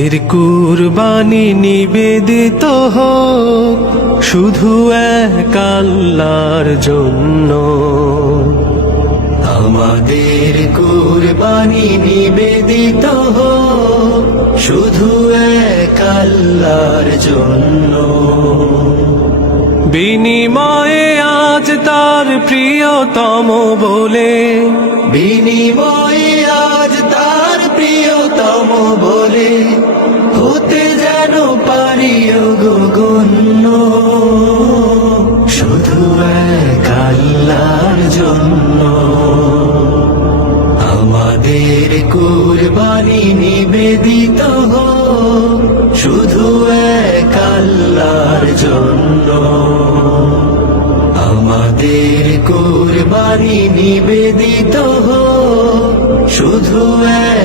এর কুরবানি নিবেদিত হোক শুধু এক আল্লাহর জন্য। আমাদের কুরবানি নিবেদিত হোক শুধু এক আল্লাহর জন্য। বিনিময়ে আজ তার প্রিয়তম বলে বিনিময়ে আজ তার প্রিয়তম বলে, হতে যেন পারি গগন্য শুধু এক আল্লাহর জন্য। আমাদের কুরবানি নিবেদিত শুধু এক আল্লাহর জন্য। আমাদের কুরবানি নিবেদিত হোক শুধু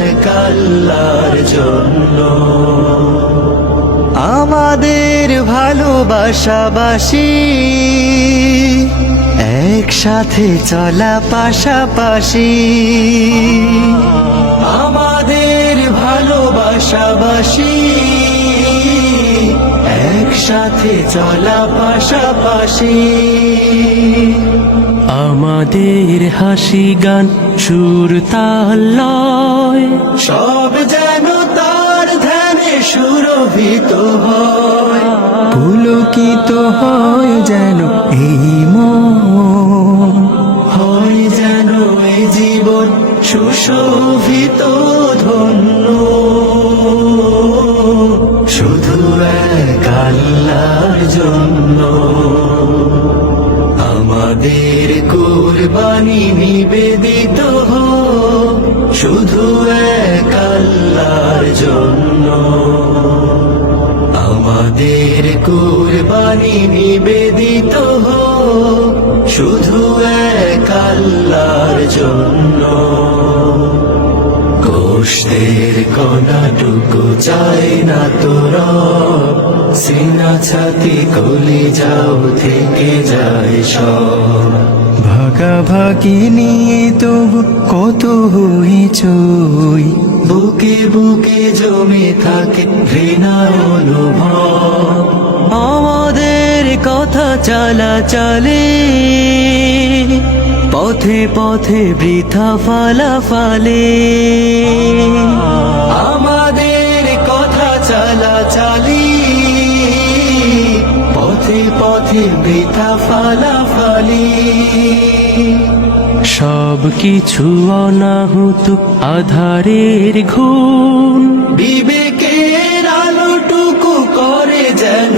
এক আল্লাহর জন্য। আমাদের ভালোবাসাবাসি একসাথে চলা পাশাপাশি। আমাদের ভালোবাসাবাসি একসাথে চলা পাশাপাশি। আমাদের হাসি গান সুর তাল লয়। সব যেন তার ধ্যানে সুরভিত হয়। পুলকিত হয় যেন এই মন। হয় যেন এই জীবন সুশোভিত আমাদের কুরবানি নিবেদিত শুধু এক আল্লাহর জন্য। আমাদের কুরবানি নিবেদিত শুধু এক আল্লাহর জন্য। গোষ্ঠের কণাটুকু চায় না তোরা সিনা ছাতি কলি যাও থেকে যায় সব। ভাগাভাগি নিয়ে তবু কত হইচই বুকে বুকে জমে থাকে ঘৃণার অনুভব। আমাদের কথা চালা চালে পথে পথে বৃথা ফালা ফালে। আমাদের কথা চালা সব কিছু অনাহুত আধারের ঘুম বিবেকের আলোটুকু করে যেন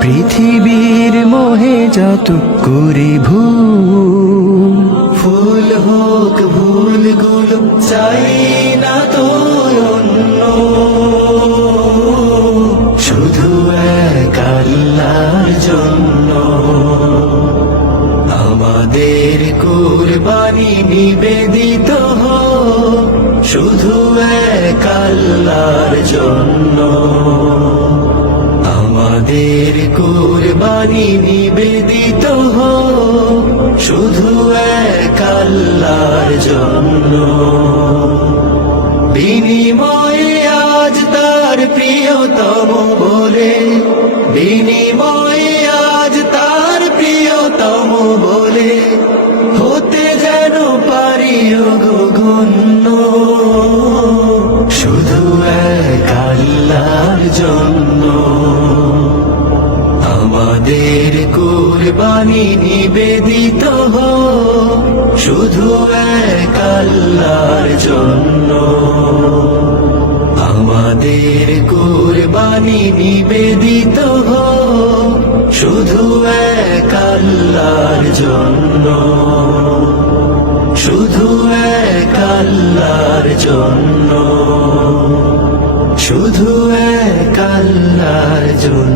পৃথিবীর মোহে যত করে ভুল। ফুল হোক ভুলগুলো চাই শুধু এক আল্লাহর জন্য। আমাদের কুরবানি নিবেদিত শুধু এক আল্লাহর জন্য। বিনিময়ে আজ তার প্রিয়তম বলে, বিনিময়ে আজ তার প্রিয়তম বলে জন্য আমাদের কুরবানি নিবেদিত শুধু এক জন্য। আমাদের কুরবানি নিবেদিত শুধু এক জন্য। শুধু এক জন্য। আল্লাহর জোর।